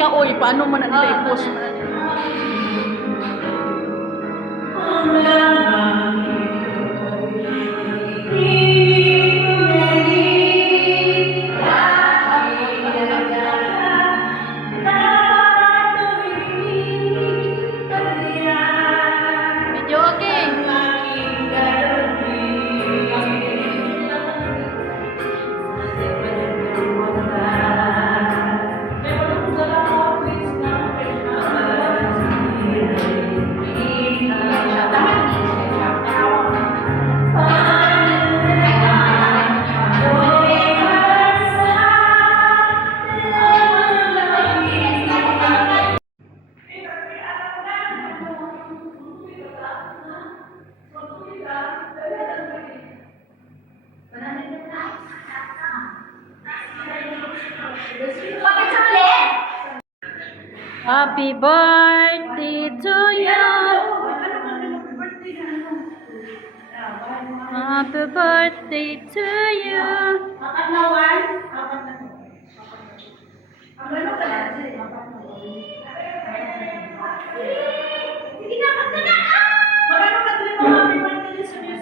niya, oy, paano man ang i-post man? Video okay. Happy birthday to you. Happy birthday to you. Happy birthday to you. Birthday to you.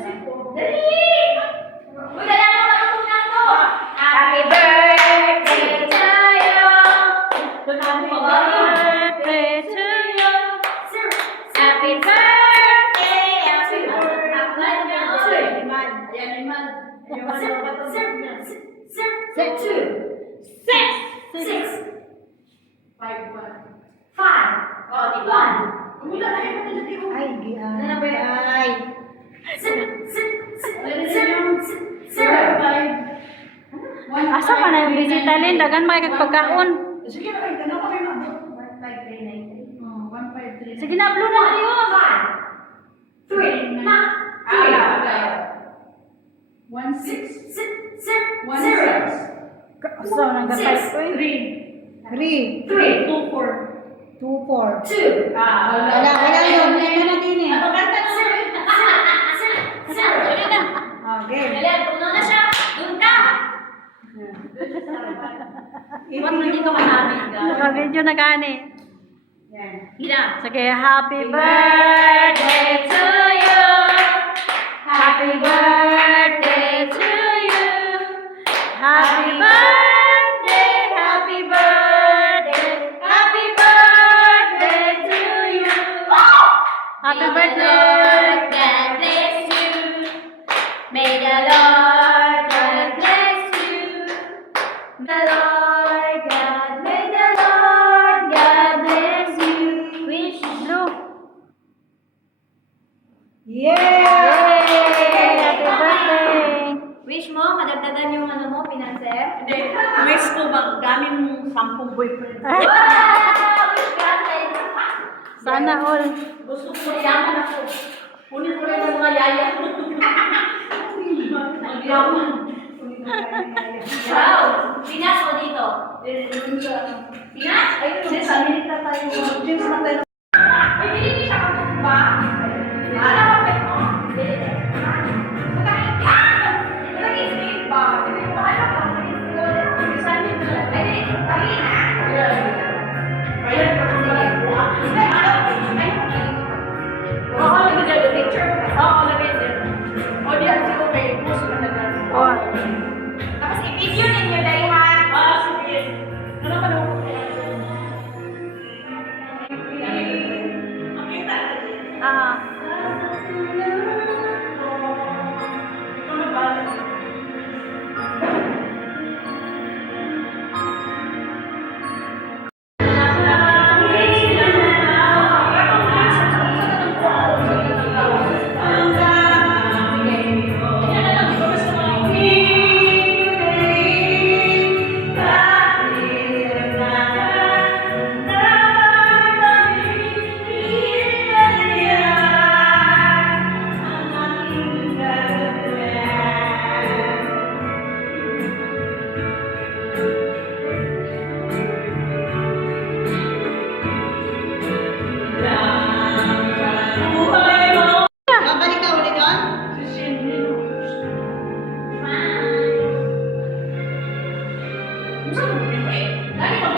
Happy birthday. Happy Five. Oh, di ba? Ay, Asa ka na yung bisita, Lin? Dagan makikagpagkaon. sige na kayo, tanong kami na. Sige na, blue na kayo. Three. 1-6. So, nagkatay ko eh. 3. 2-4. Two. Wala yun. Wala na din eh. Sige na. Okay. Puno na siya. Doon ka. Iwan mo dito ka namin. Naka-video na gani. Yan. Gina. Sige, happy birthday to you. Happy birthday to you. Happy birthday, happy birthday, happy birthday to you. Happy birthday. God bless you. May the Lord God bless you. The Lord God, may the Lord God bless you. Wish blue. Yay! Happy birthday. Wish mo, madagdagan yung ano mo, pinanser. Hindi, wish ko magdami mong 10 boyfriend. Sana all. Gusto ko yaman ako. Kunin ko rin ang mga yaya. Ang yaman. Wow! Pinas mo dito. Pinas? Ayun, sa Amerika tayo. James na tayo. Ay, hindi siya ba? Ano ba pet mo? Magkakit ba? Hindi mo alam ba? Oh. Tapos i-video ninyo dayhan. Ah. Babalik ka ulit doon? Lagi